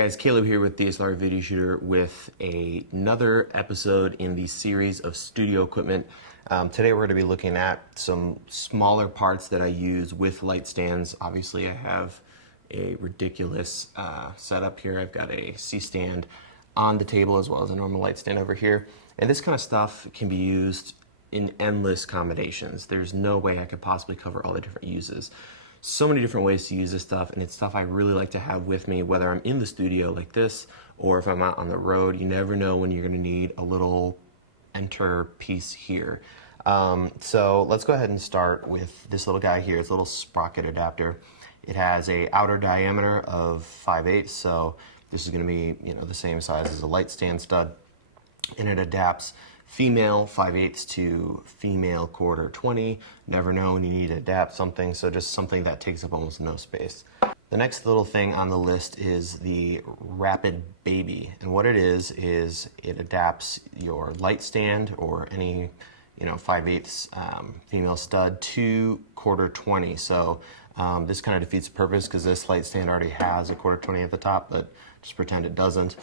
guys, Caleb here with DSLR Video Shooter with another episode in the series of studio equipment. Today we're going to be looking at some smaller parts that I use with light stands. Obviously I have a ridiculous setup here. I've got a C-stand on the table as well as a normal light stand over here. And this kind of stuff can be used in endless combinations. There's no way I could possibly cover all the different uses. So many different ways to use this stuff, and it's stuff I really like to have with me, whether I'm in the studio like this or if I'm out on the road. You never know when you're going to need a little enter piece here. So let's go ahead and start with this little guy here. It's a little Sprocket Adapter. It has a outer diameter of 5/8, so this is going to be, the same size as a light stand stud, and it adapts female 5/8 to female 1/4-20. Never know when you need to adapt something, so just something that takes up almost no space. The next little thing on the list is the Rapid Baby, and what it is it adapts your light stand or any 5/8 female stud to 1/4-20. So this kind of defeats the purpose because this light stand already has a 1/4-20 at the top, but just pretend it doesn't.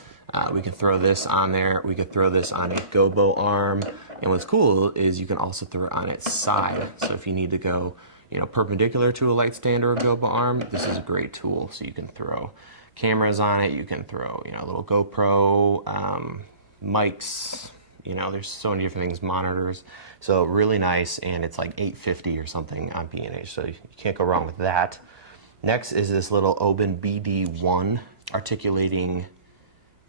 We could throw this on there. We could throw this on a gobo arm. And what's cool is you can also throw it on its side. So if you need to go, perpendicular to a light stand or a gobo arm, this is a great tool. So you can throw cameras on it. You can throw, a little GoPro, mics. There's so many different things, monitors. So really nice, and it's like $8.50 or something on B&H. So you can't go wrong with that. Next is this little Oben BD1 articulating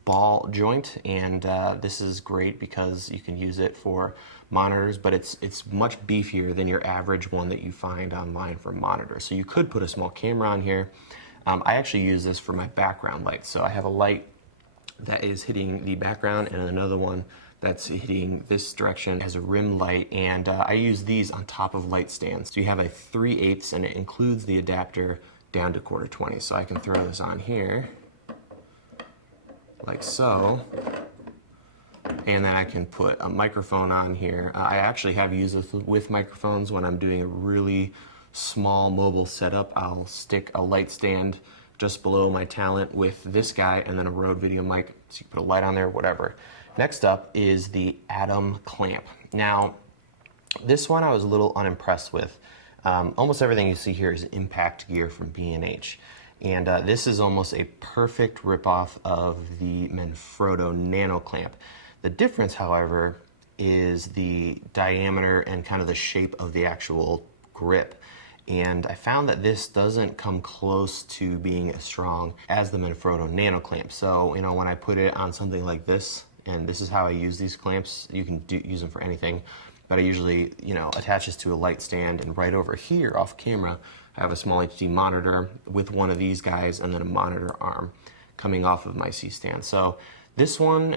ball joint, and this is great because you can use it for monitors, but it's much beefier than your average one that you find online for monitors. So you could put a small camera on here. I actually use this for my background light. So I have a light that is hitting the background and another one that's hitting this direction as a rim light, and I use these on top of light stands. So you have a 3/8 and it includes the adapter down to 1/4-20. So I can throw this on here like so, and then I can put a microphone on here. I actually have used this with microphones when I'm doing a really small mobile setup. I'll stick a light stand just below my talent with this guy and then a Rode video mic, so you can put a light on there, whatever. Next up is the Atom clamp. Now, this one I was a little unimpressed with. Almost everything you see here is impact gear from B&H. And this is almost a perfect ripoff of the Manfrotto Nano clamp. The difference, however, is the diameter and kind of the shape of the actual grip. And I found that this doesn't come close to being as strong as the Manfrotto Nano clamp. So, when I put it on something like this, and this is how I use these clamps, you can use them for anything, but I usually, attach this to a light stand, and right over here off camera, I have a small HD monitor with one of these guys and then a monitor arm coming off of my C-stand. So this one,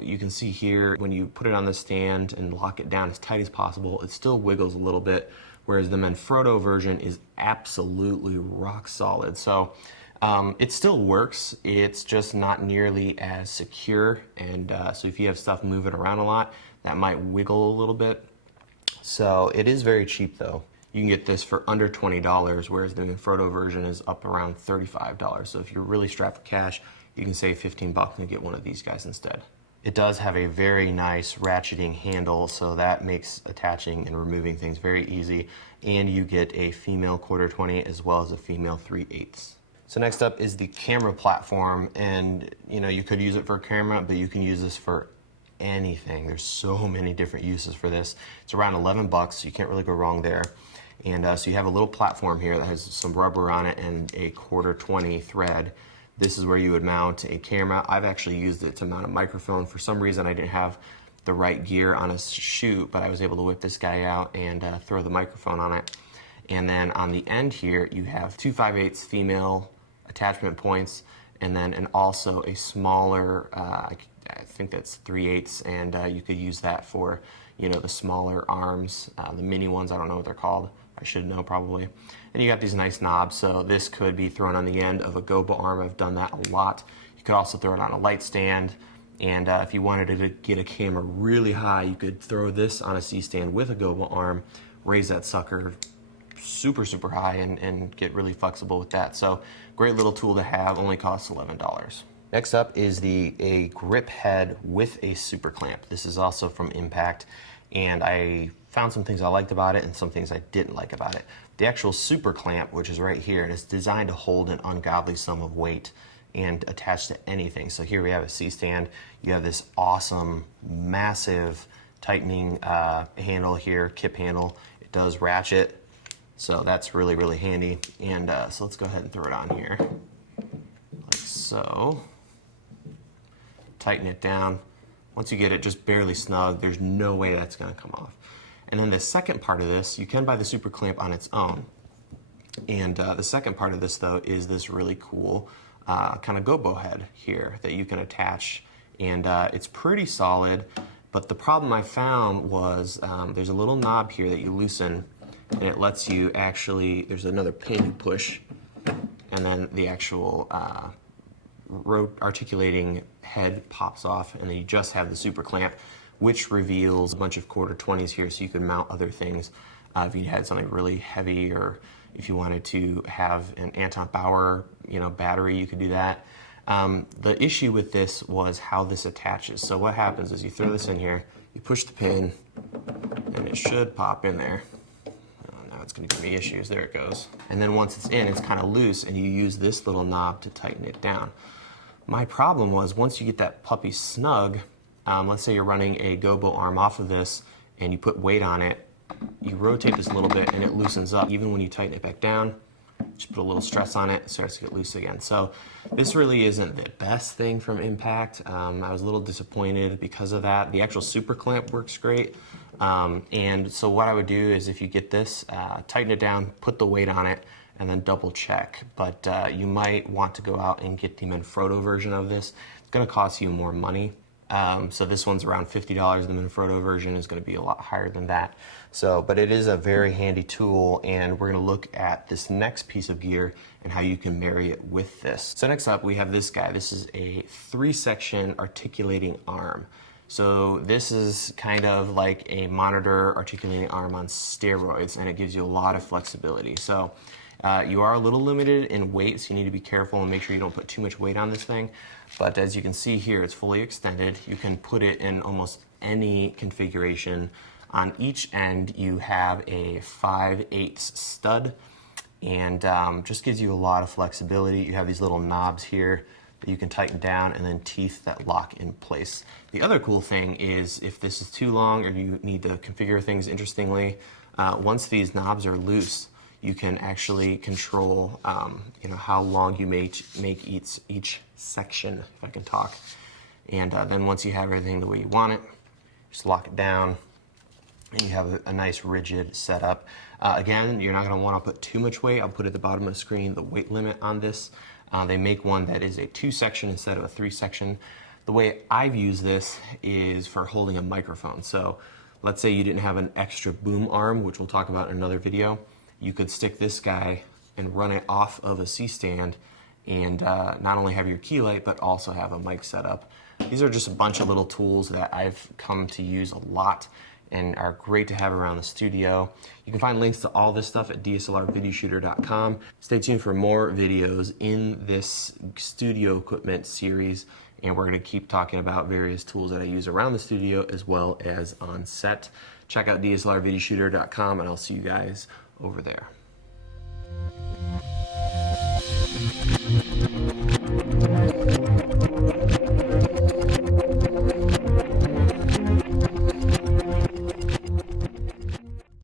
you can see here, when you put it on the stand and lock it down as tight as possible, it still wiggles a little bit, whereas the Manfrotto version is absolutely rock solid. So it still works, it's just not nearly as secure, and so if you have stuff moving around a lot, that might wiggle a little bit. So it is very cheap though. You can get this for under $20, whereas the Manfrotto version is up around $35. So if you're really strapped for cash, you can save $15 and get one of these guys instead. It does have a very nice ratcheting handle, so that makes attaching and removing things very easy. And you get a female 1/4-20 as well as a female 3/8. So next up is the camera platform, and you could use it for a camera, but you can use this for anything. There's so many different uses for this. It's around $11, so you can't really go wrong there. And so you have a little platform here that has some rubber on it and a 1/4-20 thread. This is where you would mount a camera. I've actually used it to mount a microphone. For some reason I didn't have the right gear on a shoot, but I was able to whip this guy out and throw the microphone on it. And then on the end here you have 2 5/8 female attachment points, and then also a smaller, I think that's 3/8, and you could use that for the smaller arms, the mini ones. I don't know what they're called. I should know probably. And you got these nice knobs, so this could be thrown on the end of a gobo arm. I've done that a lot. You could also throw it on a light stand, and if you wanted to get a camera really high, you could throw this on a C-stand with a gobo arm, raise that sucker super high, and get really flexible with that. So great little tool to have, only costs $11. Next up is a grip head with a super clamp. This is also from Impact, and I found some things I liked about it and some things I didn't like about it. The actual super clamp, which is right here, is designed to hold an ungodly sum of weight and attach to anything. So here we have a C-stand. You have this awesome, massive tightening handle here, kip handle. It does ratchet, so that's really, really handy. And so let's go ahead and throw it on here, like so. Tighten it down. Once you get it just barely snug, there's no way that's gonna come off. And then the second part of this, you can buy the super clamp on its own. And the second part of this though is this really cool kind of gobo head here that you can attach. And it's pretty solid, but the problem I found was there's a little knob here that you loosen, and it lets you actually, there's another pin you push, and then the actual articulating head pops off, and then you just have the super clamp, which reveals a bunch of quarter 20s here, so you can mount other things if you had something really heavy, or if you wanted to have an Anton Bauer, battery, you could do that. The issue with this was how this attaches. So what happens is you throw this in here, you push the pin, and it should pop in there. Now it's going to give me issues. There it goes. And then once it's in, it's kind of loose, and you use this little knob to tighten it down. My problem was once you get that puppy snug, let's say you're running a gobo arm off of this, and you put weight on it, you rotate this a little bit, and it loosens up. Even when you tighten it back down, just put a little stress on it, it starts to get loose again. So this really isn't the best thing from Impact. I was a little disappointed because of that. The actual super clamp works great. And so what I would do is if you get this, tighten it down, put the weight on it, and then double check. But you might want to go out and get the Manfrotto version of this. It's gonna cost you more money. So this one's around $50. The Manfrotto version is going to be a lot higher than that. So, but it is a very handy tool, and we're going to look at this next piece of gear and how you can marry it with this. So next up we have this guy. This is a 3-section articulating arm. So this is kind of like a monitor articulating arm on steroids, and it gives you a lot of flexibility. So you are a little limited in weight, so you need to be careful and make sure you don't put too much weight on this thing. But as you can see here, it's fully extended. You can put it in almost any configuration. On each end, you have a 5/8 stud, and just gives you a lot of flexibility. You have these little knobs here that you can tighten down, and then teeth that lock in place. The other cool thing is if this is too long or you need to configure things interestingly, once these knobs are loose, you can actually control how long you make each section, if I can talk. And then once you have everything the way you want it, just lock it down, and you have a nice rigid setup. Again, you're not going to want to put too much weight. I'll put at the bottom of the screen the weight limit on this. They make one that is a 2-section instead of a 3-section. The way I've used this is for holding a microphone. So let's say you didn't have an extra boom arm, which we'll talk about in another video. You could stick this guy and run it off of a C-stand, and not only have your key light, but also have a mic setup. These are just a bunch of little tools that I've come to use a lot and are great to have around the studio. You can find links to all this stuff at DSLRvideoshooter.com. Stay tuned for more videos in this studio equipment series, and we're going to keep talking about various tools that I use around the studio as well as on set. Check out DSLRvideoshooter.com, and I'll see you guys over there.